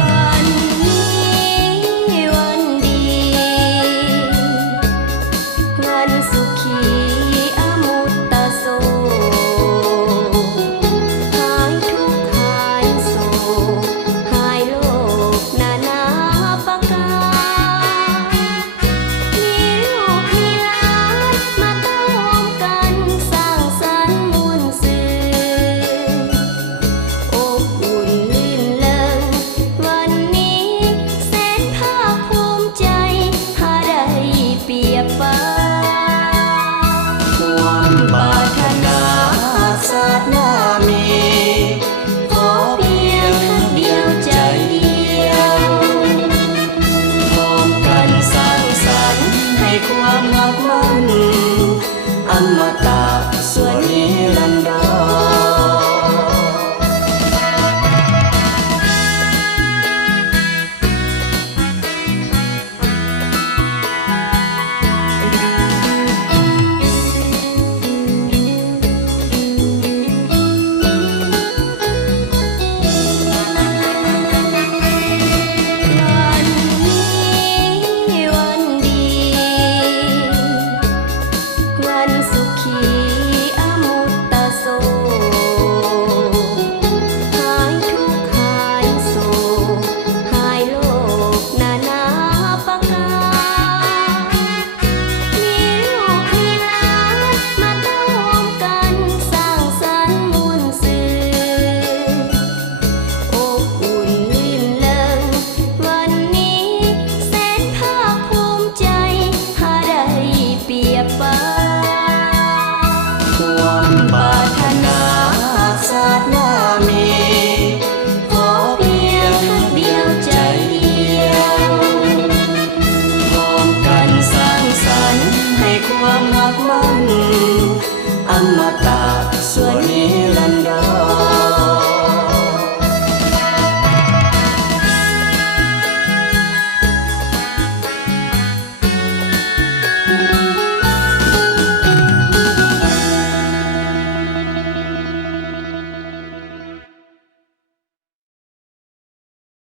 วันนี้วันดีวันสุขีอมุตตโสหายทุกข์หายโศกหายโลกนานาประการมีลูกมีหลานมาต้อมกันสร้างสรรค์มวลซื่นอบอุ่นลื่นเริงวันนี้แสนภาคภูมิใจหาได้เปรียบปานความปรารถนาศาสนามีขอเพียงครั้งเดียวใจเดียวพร้อมกันสร้างสรรค์ให้ความรักมันอมตะส่วนนิรันดรวันนี้วันดี วันสุขีอมุตตโสหายทุกข์หายโศกหายโลกนานาประการมีลูกมีหลานมาต้อมกันสร้างสรรค์มวลซื่นอบอุ่นลื่นเริงวันนี้แสนภาคภูมิใจหาได้เปรียบปานความปรารถนาศาสนามีขอเพียงครั้งเดียวใจเดียวพร้อมกันสร้างสรรค์ให้ความรักมันอมตะ